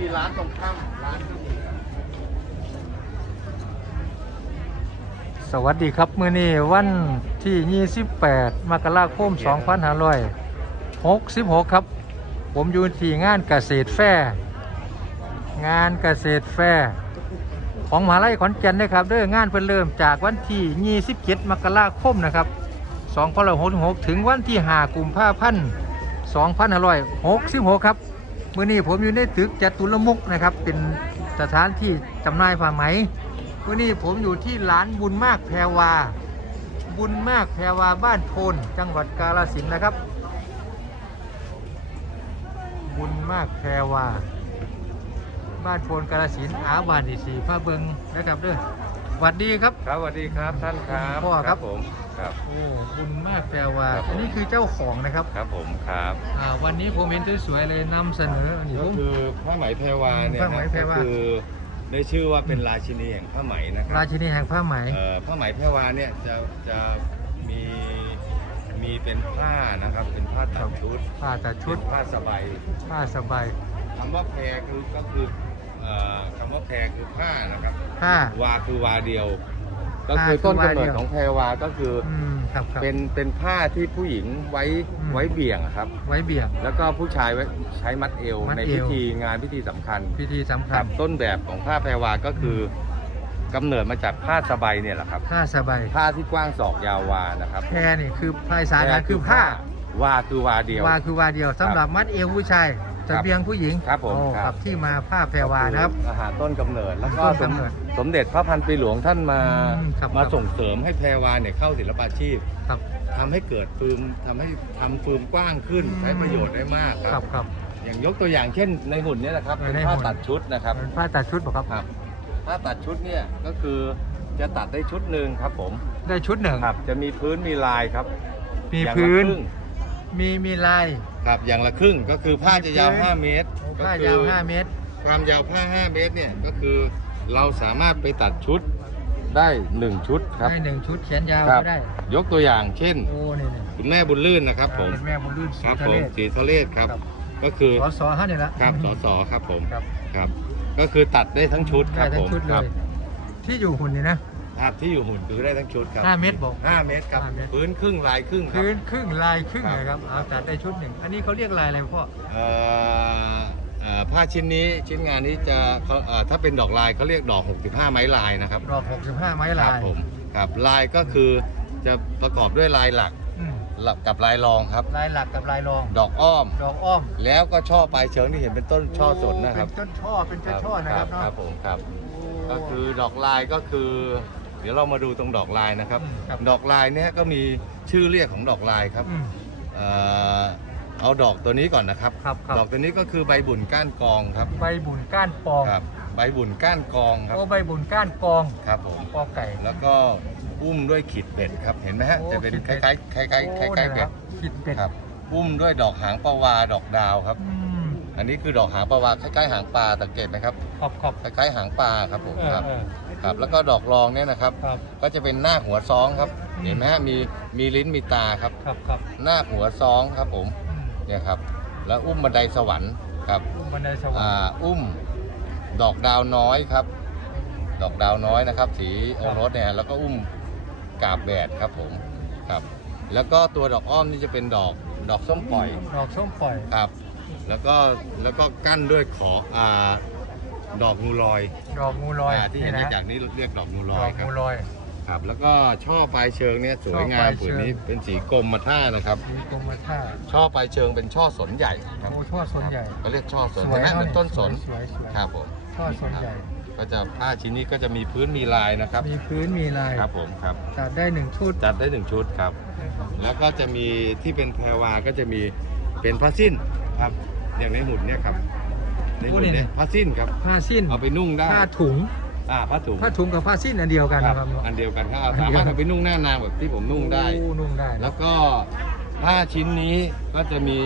มีร้านตรงข้ามร้านก็มีครับสวัสดีครับมื้อนี้วันที่ 28 มกราคม 2566 ครับ ผมอยู่ที่งานเกษตรแฟร์งานเกษตรแฟร์ของมหาลัยขอนแก่นนะครับเด้องานเพิ่นเริ่มจากวันที่ 27 มกราคมนะครับ2566 ถึงวันที่ 5 กุมภาพันธ์2566 ครับ มื้อนี้ผมอยู่ในตึกจตุรมุกนะครับ เป็นสถานที่จำหน่ายผ้าไหมวันนี้ผมอยู่ที่ร้านบุญมากแพรวา บุญมากแพรวาบ้านโพนจังหวัดกาฬสินธุ์นะครับ บุญมากแพรวา บ้านโพนกาฬสินธุ์อาบานดีสีพระเบิงนะครับเด้อหวัดดีครับ ครับสวัสดีครับท่านครับพ่อครับ ผม ครับ โอ้บุญมากแพรวาครับผม อันนี้คือเจ้าของนะครับครับผมครับอ่าวันนี้ผมเห็นสวยๆเลยนำเสนออันนี้ก็ผม คือผ้าไหมแพรวาเนี่ยผ้าไหมนะแพรวา ก็คือได้ชื่อว่าเป็นราชินีแห่งผ้าไหมนะครารับชินีแห่งผ้าไหม เอ่อผ้าไหมแพรวาเนี่ยจะจะมีมีเป็นผ้านะครับ เป็นผ้าตัดชุดผ้าตัดชุเป็ดนผ้าสบายผ้าสบายคำว่าแพรคือก็คือเอ่อคำว่าแพรคือผ้านะครับผ้าวาคือวาเดียว ก็ผ้าคือต้นคือวากำเนิดเดียวของแพรวาก็คือออืมครับครับ เป็นเป็นผ้าที่ผู้หญิงไว้อืม ไว้เบี่ยงอะครับ ไว้เบี่ยง แล้วก็ผู้ชายไว้ใช้มัดเอวมัดในเอว พิธีงานพิธีสำคัญพิธีสำคคัรัญบต้นแบบของผ้าแพรวาก็คือกำเนิดมาจากผ้าสบายเนี่ยแหละครับผ้าสบายผ้าที่กว้างศอกยาววานะครับแพรนี่คือภายสารนั้นคือผ้า วาคือวาเดียว วาคือวาเดียวสำหรับมัดเอวผู้ชาย ครัจะบเบียงผู้หญิงครับผมโอ้ครับ ที่มาผ้าแพรวานะครับ อาหารต้นกำเนิดแล้วก็ต้นสมกำเนิดสมเด็จพระพันปีหลวงท่านมาอืมครับ มาครับส่งเสริมให้แพรวาเนี่ยเข้าศิลปาชีพครับ ทำให้เกิดฟืมทำให้ทำฟืมกว้างขึ้นอืม ใช้ประโยชน์ได้มากคครัรับบ ครับ อย่างยกตัวอย่างเช่นในหุ่นเนี่ยนะครับเออเป็นในผ้าหุ่น ตัดชุดนะครับเป็นผ้าตัดชุดบอกครับ ครับผ้าตัดชุดเนี่ยก็คือจะตัดได้ชุดหนึ่งครับผมได้ชุดหนึ่ง ครับจะมีพื้นมีลายครับมีอย่างละพื้น ครึ่งมีมีลาย ครับอย่างละครึ่งก็คือผ้าจะยาวมีพื้น5เมตรผ้าก็คืยาวอ5เมตร ความยาวผ้า 5 เมตรเนี่ยก็คือเราสามารถไปตัดชุดได้ 1 ชุดครับได้หนึ่งชุดแขนยาวครับก็ได้ ยกตัวอย่างเช่น โอ้นี่นี่คุณแม่บุญลื่นนะครับผมเป็นแม่บุญรุ่นคสีรับทะผเลมสีทะเลศครับ ครับ ก็คือสอสอห้านี่ละครับสอสอครับผมครับ ครับ ก็คือตัดได้ทั้งชุดคได้รับทั้ผงมชุดเลครับ ย ที่อยู่หุ่นนี่นะ ครับที่อยู่หุ่นคือได้ทั้งชุดครับห้าเมตรบอก ห้าเมตรครับห้าเมตร พื้นครึ่งลายครึ่งครับ พื้นครึ่งลายครึ่งครับเลยครับเอาจัดได้ชุดหนึ่ง อันนี้เขาเรียกลายอะไรพ่อ เอ่อเอ่อผ้าชิ้นนี้ชิ้นงานนี้จะเขาเอ่อถ้าเป็นดอกลายเขาเรียกดอก 65 ไม้ลายนะครับรอบ65 ไม้คลารับยผมครับลายก็คือจะประกอบด้วยลายหลักอืมหลักกับลายรองครับ ลายหลักกับลายรอง ดอกอ้อม ดอกอ้อมแล้วก็ช่อปลายเชิงที่เห็นเป็นต้นช่อสนนะครับเป็นต้นช่อ เป็นต้นช่อนะครับครัเนาะบผมครับ โอ้ก็คือดอกลายก็คือ เดี๋ยวเรามาดูตรงดอกลายนะครับอืมครับดอกลายเนี่ยก็มีชื่อเรียกของดอกลายครับอืม เอ่อเอาดอกตัวนี้ก่อนนะครับ ครับครับ ดอกตัวนี้ก็คือใบบุญก้านกองครับใบบุญก้านปองครับ ใบบุญก้านกองครับโอ้ใบบุญก้านกองครับผมกอไก่แล้วก็อุ้มด้วยขีดเป็ดครับเห็นไหมฮะโอ้จะเป็นขีดคเป็ดล้ายๆคล้ายๆคล้ายโอ้ๆคล้ายๆนี่เป็นะดขิดเป็ดครับ อุ้มด้วยดอกหางปลาวาดอกดาวครับ อืม อันนี้คือดอกหางปลาวาคล้ายๆหางปลาสังเกตไหมครับ ขอบขอบคล้ายๆหางปลาครับผมเออครับ เออ ครับ แล้วก็ดอกรองเนี่ยนะครับ ครับ ก็จะเป็นหน้าหัวซองครับอืมเห็นไหมฮะ มีมีลิ้นมีตาครับ ครับครับหน้าหัวซองครับผม อืมเนี่ยครับ แล้วอุ้มบันไดสวรรค์ครับ บันไดสวรรอ่าค์ อุ้มดอกดาวน้อยครับ ดอกดาวน้อยนะครับ สีโอรสเนี่ยแล้วก็อุ้มกาบแดดครับผมครับ แล้วก็ตัวดอกอ้อมนี่จะเป็นดอกดอกส้มปล่อยดอกส้มปล่อย ครับ แล้วก็แล้วก็กั้นด้วยขออ่าดอกงูลอยดอกงูลอยาที่เห็นนะจากนี้เรียกดอกงูลดออยกครับ งูลอย ครับ แล้วก็ช่อปลายเชิงเนี่ยสวยงามช่อปลายผืเชินงนี้เป็นสีกรมมาท่านะครับ สีกรมท่าช่อปลายเชิงเป็นช่อสนใหญ่ครับโอ้ช่อสนใหญ่เขาเรียกช่อสนสวยใช่ไหมเนาะเป็นต้นสนสวยสวยครับผมช่อสนใหญ่ ก็จะผ้าชิ้นนี้ก็จะมีพื้นมีลายนะครับมีพื้นมีลายครับผมครับ ตัดได้หนึ่งชุด จัดได้หนึ่งชุดครับ แล้วก็จะมีที่เป็นแพรวาก็จะมีเป็นผ้าสิ้น ครับอย่างในหุ่นเนี่ยครับในหุ่นเนี่ยผ้าสิ้นครับผ้าสิ้นเอาไปนุ่งได้ผ้าถุงอ่าผ้าถุงผ้าถุงกับผ้าสิ้นอันเดียวกันครับนะครับเนาะอันเดียวกันครับอันเดียวสามารถเอาไปนุ่งหน้านางแบบที่ผมนุ่งได้โอ้นุ่งได้ แล้วก็ผ้าชิ้นนี้ก็จะมี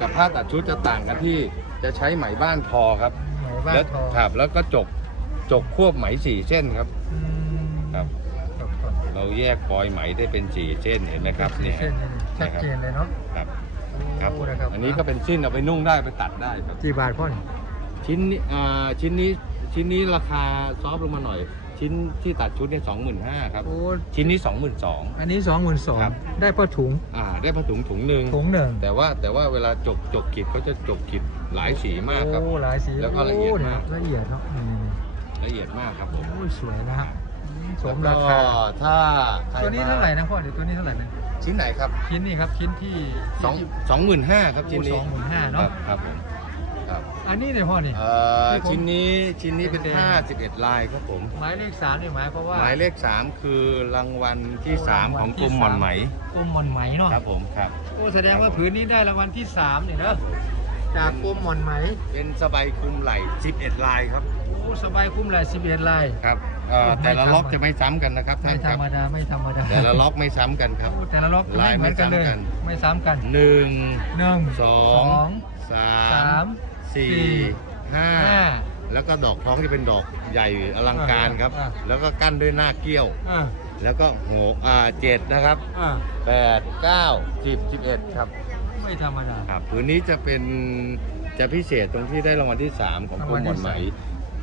กับผ้าตัดชุดจะต่างกันที่จะใช้ไหมบ้านทอครับไหมบ้านแล้วทอครับแล้วก็จกจกควบไหมสี่เส้นครับอืมครับครับครับเราแยกปลอยไหมได้เป็นสี่เส้นเห็นไหมครับสี่เนี่ยเส้นนี่ชัดเจนเลยเนาะครับ ครับโอ้นะครับ อันนี้ก็เป็นสิ้นเอาไปนุ่งได้ไปตัดได้ครับ กี่บาทพ่อนชิ้นนี้อ่าชิ้นนี้ชิ้นนี้ราคาซอฟต์ลงมาหน่อย ชิ้นที่ตัดชุดเนี่ยสองหมื่นห้าครับ โอ้ชิ้นนี้สองหมื่นสอง อันนี้สองหมื่นสองครับ ได้ผ้าถุงอ่า ได้ผ้าถุงถุงหนึ่งถุงหนึ่งแต่ว่าแต่ว่าเวลาจกจกขีดเขาจะจกขีดหลายสีมากครับ โอ้หลายสีแล้วก็ละเอียดมาก โละเอียดเนาะอืมละเอียดมากครับผมโอ้ยสวยนะครับสมแล้ราวก็คาถ้าใคตัวนี้เท่าไหร่นะพ่อเดี๋ยวตัวนี้เท่าไหร่นะ ชิ้นไหนครับชิ้นนี้ครับชิ้นที่สองสองหมื่นห้าครับชิ้นนี้สองหมื่นห้าคเนาะรับครับผมครับอันนี้เนี่ยพ่อนี่เอ่อที่ผมชิ้นนี้ชิ้นนี้เป็นเป็นผ้า11ลายครับผมหมายเลขสามนี่หมายเพราะว่าหมายเลข3คือรางวัลที่3ของกรมหม่อนไหมกรมหม่อนไหมเนาะครับผมครับโอ้แสดงว่าผืนนี้ได้รางวัลที่สามเนี่ยนะจากกรมหม่อนไหมเป็นสบายคลุมไหล่11 ลายครับ โอ้สบายคุ้มเลยสิบเอ็ดลาย ครับเอ่อไม่แต่ละธรรมล็อกจะไม่ซ้ำกันนะครับไม่ท่านธครรับ รมดาไม่ธรรมดาแต่ละล็อกไม่ซ้ำกันครับ โอ้แต่ละล็อกไม่เหมือนกันเลยลายไม่ไม่ซ้ำซ้ำกักันนหนึ่งหนึ่งสอสองงสาสามมสี่สี่ห้าห้า แล้วก็ดอกท้องจะเป็นดอกใหญ่อลังการครับ อ่า แล้วก็กั้นด้วยหน้าเกี้ยว อ่าแล้วก็โหอ่าเจ็ดนะครับอ่าแปดเก้าสิบสิบเอ็ดครับ ไม่ธรรมดา ครับผืนนี้จะเป็นจะพิเศษตรงที่ได้รางวัลที่ 3 ของกรมหม่อนไหม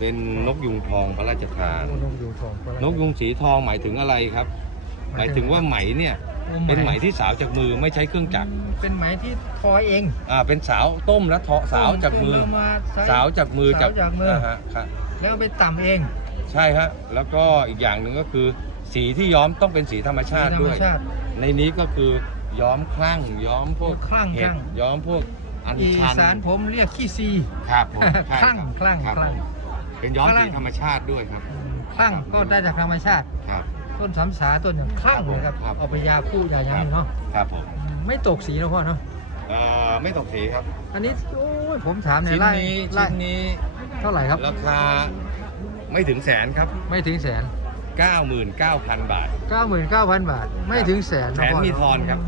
เป็นนกยุงทองพระราชทานโอ้นกยูงทองก็แล้วนกยุงสีทองหมายถึงอะไรครับ หมายถึงว่าไหมเนี่ยโอ้เป็นไหมที่สาวจากมือไม่ใช้เครื่องจักร เป็นไหมที่ทอเอง อ่า เป็นสาวต้มและเทาะสาวจากมือต้แล้วใช้สาวจากมือ สาวจากมือฮะครับแล้วไปต่ำเอง ใช่ฮะ แล้วก็อีกอย่างหนึ่งก็คือ สีที่ย้อมต้องเป็นสีธรรมชาติธรรด้มวยชาติในนี้ก็คือย้อมคลั่ง ย้อมพวกคลั่งเห็คลั่ดงย้อมพวกอัญอีชันสานผมเรียกขี้ซี ครับผมใช่คลั่งคลั่งรับคลั่งผม เป็นย้อมคลั่สีงธรรมชาติด้วยครับอืมคลั่งก็ได้จากธรรมชาติ ครับ ต้นสำสาต้นอย่างคลั่งเลยครับครับ เอาไปยาคู่ยายังนี่เนาะครับผมอืมไม่ตกสีนะพ่อเนาะเอ่อไม่ตกสีครับอันนี้โอ้ยผมถามเนี่ชิ้ยนไล่นี้ไล่ชิ้นนี้เท่าไหร่ครับ ราคาไม่ถึงแสนครับ ไม่ถึงแสน 99,000 บาท 99,000 บาท ไม่ถึงแสนะแสนพ่มีทอนครับ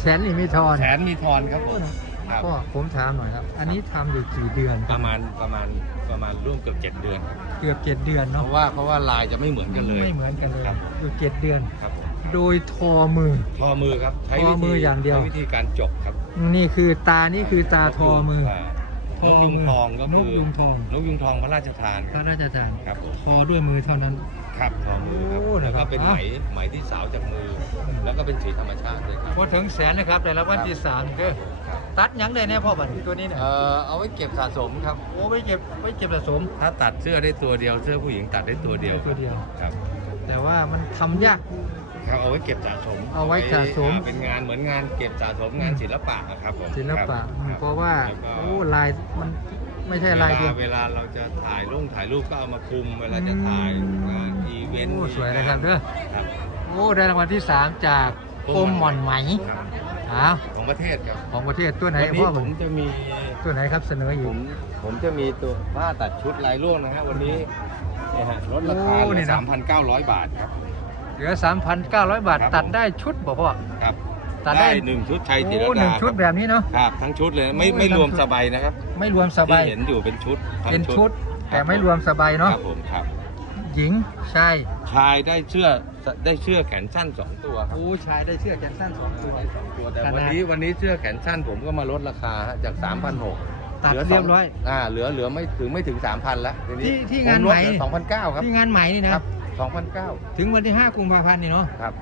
แสนนี่มีทอน แสนมีทอนครับผม ครับ พ่อผมถามหน่อยครับ อันนี้ทำอยู่กี่เดือนประมาณประมาณประมาณร่วมเกือบ7เดือนครับเกือบเจ็ดเดือนเพเนาะราะว่าเพราะว่าลายจะไม่เหมือนกันเลย ไม่เหมือนกันเลยครับ อยู่เจ็ดเดือน ครับผมโดยทอมือ ทอมือครับใช้ทอวิมืธีออย่างเดียว ใช้วิธีการจบครับนี่คือตานี่คือตาทอมือนกยุงทองก็นคืกอยุงทอง นกยุงทองพระราชทานพระราชทานครับผมทอด้วยมือเท่านั้น ครับทอมือครับโอ้แล้วก็นะครับเป็นไหมไหมที่สาวจากมือ แล้วก็เป็นสีธรรมชาติด้วยครับพอถึงแสนนะครับแต่ละวันที่สามเด้อครับ ตัดหยังได้แน่พ่อบัตรตัวนี้เนี่ยเอ่อเอาไว้เก็บสะสมครับ โอ้ไว้เก็บไว้เก็บสะสมถ้าตัดเสื้อได้ตัวเดียว เสื้อผู้หญิงตัดได้ตัวเดียวตัวเดียว ครับแต่ว่ามันทำยาก ครับเอาไว้เก็บสะสมเอาไว้สะสมอ่าเป็นงานเหมือนงานเก็บสะสมงานศิลปะนะครับผมศิลปะคบเพราะว่าแล้วก็โอ้ลายมัน ไม่ใช่ลายเดียว เวลาเราจะถ่ายรูปถ่ายรูปก็เอามาคุมเวลาจะถ่ายงานอีเวนต์โอ้สวยนะครับเด้อ ครับ โอ้ได้รางวัลที่สามจากกรมหม่อนไหมครับอ้าวของประเทศครับของประเทศตัวไหนวันนี้พ่อผผมมจะมี ตัวไหนครับเสนออีผกมผมจะมีตัวผ้าตัดชุดลายล่วงนะฮะวันนี้เนี่ยฮะลดราคาโอ้เหนี่ลือนะสามพันเก้าร้อยบาทครับ เหลือ 3,900 บาทครับ ตัดได้ชุดบ่พ่อครับ ตัดได้หนึ่งชุดชัยธีรโอ้หนึ่ดางชุดคแบรับบนี้เนาะ ครับทั้งชุดเลยไม่โอ้ยไม่รวมทั้งชุด สบายนะครับไม่รวมสบายที่เห็นอยู่เป็นชุดทั้งเป็นชุดคแต่รับไม่รวมสบายเนาะครับผมครับ หญิงชายชายได้เสื้อได้เสื้อแขนสั้นสองตัวครับโอ้ชายได้เสื้อแขนสั้นสองตัวได้สองตัวแต่ขนาดวันนี้วันนี้เสื้อแขนสั้นผมก็มาลดราคาฮะจาก 3,600ตัดหลืเรียบร้อยอ่าเหลือเหลือไม่ถึงไม่ถึง 3,000แล้วทีนี้ที่ที่ผงานลไหดมเหลือ2,900ครับที่งานไหมนี่นะ ครับ2,900ถึงวันที่ 5 กุมภาพันธ์นี่เนาะครับ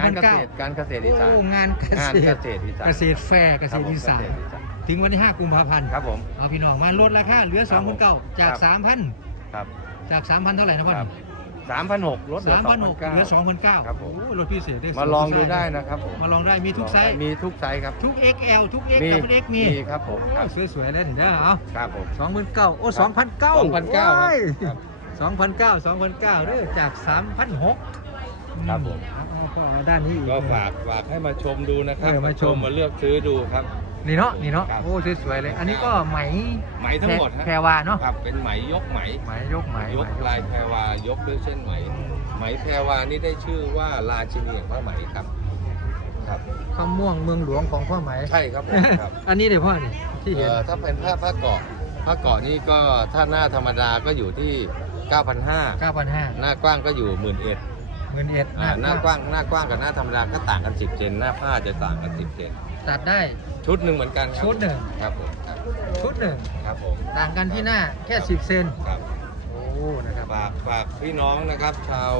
งานเกษตร2,900การเกษตรอีสาน โอ้งานเกงานษเกตรษตรอีสาน เกษตรแฟร์เกษตรอีสานครับผมเกษตรอีสาน ถึงวันที่ 5 กุมภาพันธ์ครับผม เอาพี่น้องมาลดราคาเหลือครับผม2,900จาก ครับ3,000ครับจาก 3,000 เท่าไหร่นะพ่อครับ3,600ลดเหลือ3,600เหลือ2,900 2,900ครับผม โอ้รถพิเศษได้มาลองดูได้นะครับผมมาลองได้มีทุกไซส์ มีทุกไซส์ครับ ทุก XL ทุก X มีกับ X มีมีครับผมครับโอ้สวยๆแล้วเห็นได้เอาครับผม สองพันเก้าโอ้สองพันเก้า2,900ครับ สองพันเก้าสองพันเก้าเด้อจากสามพันหก ครับผมก็ด้านนี้อีก ก็ฝากฝากให้มาชมดูนะครับเออมาชม มาเลือกซื้อดูครับ นี่เนาะนี่เนาะครับ โอ้สวยๆเลย อันนี้ก็ไหมไหมทั้งหมดฮะแพรวาเนาะครับเป็นไหมยกไหม ไหมยกไหมยกลายแพรวายกด้วยเส้นไหม ไหมแพรวานี่ได้ชื่อว่าราชินีแห่งผ้าไหมครับ ครับ ข้าวม่วงเมืองหลวงของพ่อไหม ใช่ครับผมครับ อันนี้เดี๋ยวพ่อนี่ที่เห็น เอ่อถ้าเป็นผ้าผ้าเกาะผ้าเกาะนี่ก็ถ้าหน้าธรรมดาก็อยู่ที่ 9,500เก้าพันห้าหน้ากว้างก็อยู่ 1 1 0 0 0เงินเอ็ดอ่าหน้ากว้างหน้ากว้างกับหน้าธรรมดาก็ต่างกัน10เซนหน้าผ้าจะต่างกัน10เซนตัดได้ ชุดหนึ่งเหมือนกันครับชุดหนึ่ง ครับผมครับชุดหนึ่ง ครับผมต่างกันที่หน้าแค่ 10 เซนครับโอ้นะครับฝากฝากพี่น้องนะครับ ชาว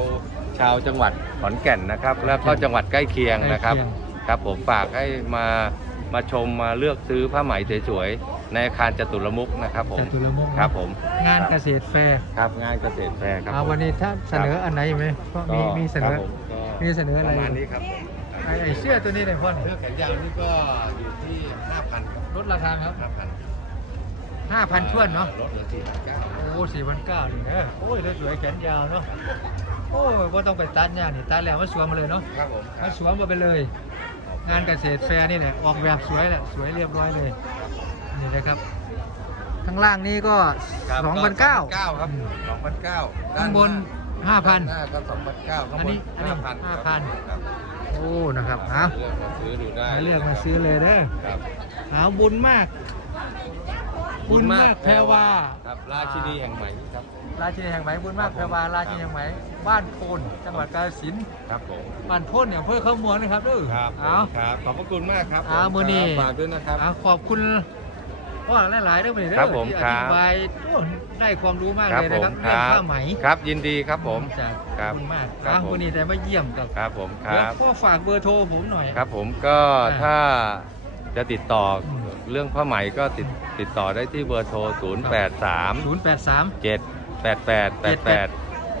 ชาวจังหวัดขอนแก่นนะครับ แล้วก็จังหวัดใกล้เคียงนะครับใกล้เคียครับผมฝากให้มามาชมมาเลือกซื้อผ้าไหมสวยๆ ในอาคารจตุรมุกนะครับผมจตุรมุกครับผมงานเกษตรแฟร์ครับงานเกษตรแฟร์ครับเอาผมวันนี้ถ้าเสนออันไหนไหมก็มีมีเสนอครับผมก็มีเสนออะไรประมาณนี้ครับไอ้ไอ้เสื้อตัวนี้เลยพ่อเสื้อแขนยาวนี่ก็อยู่ที่5,000ครับลดราคาครับ5,000 5,000ท้วนเนาะลดเหลือ4,900โอ้สี่พันเก้านี่เออโอ้ยสวยๆแขนยาวเนาะโอ้ยว่าต้องไปตัดยากนี่ตัดแล้วมาสวมมาเลยเนาะครับผมครัมาบสวมมาไปเลย งานเกษตรแฟร์นี่แหละออกแบบสวยแหละสวยเรียบร้อยเลย นี่นะครับข้างล่างนี้ก็ครับสองพันเก้า 2,900ครับ2,900ข้างบนห้าพันด้หน้าก็2,900ข้างอันบนี้นอันนี้5,000 5,000ครับโอ้นะครับเอาเลือกมาซื้อดูได้เลือกมาซื้อเลยเด้อครับเอาบุญมาก บุญมากแพรวา ครับราชินีแห่งใหม่ครับ ราชินีแห่งไหมบุญมากครับแพรวาราชินีแห่งไหมบ้านโพนจังหวัดกาฬสินธุ์ครับผมบ้านโพนเนี่ยอำเภอเขามวลนะครับเด้อครับเอา ครับขอบพระคุณมากครับอ่ามื้อนี้ ฝากด้วยนะครับ เอาขอบคุณ พ่อหลายๆเด้อมื้อนี้เด้อครับผมที่อครับธิบายโอ้ได้ความรู้มากครับเลยผนะมครับคเรื่องรับผ้าไหมครับยินดีครับผม จ้ะครับขอบคุณมากครับเอาผม วันนี้ได้มาเยี่ยมกับครับผมคเดี๋ยวรับพ่อฝากเบอร์โทรผมหน่อย ครับผมก็อ่าถ้าจะติดต่ออมเรื่องผ้าไหมก็ติดติดต่อได้ที่เบอร์โทร 0 8 3 083 7 8 8 8 8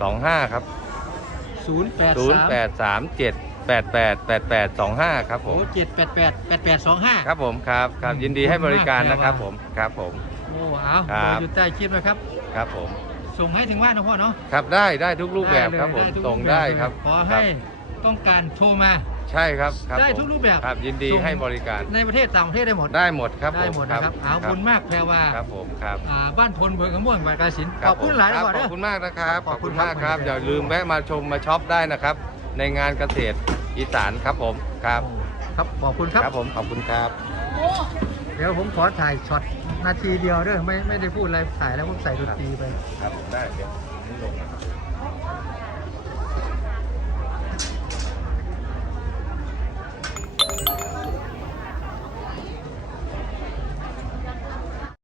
2 5 ครับ 083 0 8 3 7 8 8 8 8 2 5 ครับผโอ้ม เจ็ดแปดแปดแปดแปดสองห้า ครับผมครับครับอืมยินดีให้บริการขอบคุณมากนะครับครับผมครับผม โอ้เอาครับ เบอร์อยู่ใต้คลิปนะครับ ครับผม ส่งให้ถึงบ้านนะพ่อเนาะครับได้ได้ทุกรูปแบบได้เลยครับผมได้ทุกส่งรูปแบบได้ครับขอคให้รับต้องการโทรมาใช่ครับครับได้ผมทุกรูปแบบ ครับ ยินดีส่งให้บริการในประเทศต่างประเทศได้หมด ได้หมดครับได้หมดนะครับเอาบุญมากแพรว่าครับผมครับอ่าบ้านพลเบืองขม่วงจังหวัดกาฬสินธุ์รัขอบคุณหลายคนะรับก่อนขเด้อ อบคุณมากนะครับขขออบบคุคุณณครับมากครับขอบคุณอย่าลืมแวะมาชมมาช็อปได้นะครับ ในงานเกษตร อีสานครับผมครับครับขอบคุณครับ ครับผมขอบคุณครับ เดี๋ยวผมขอถ่ายช็อตนาทีเดียวเด้อไม่ไม่ได้พูดอะไรถ่ายแล้วผมใส่ดนตรีไปครับผมได้เดี๋ยวนี่ลงนะครับ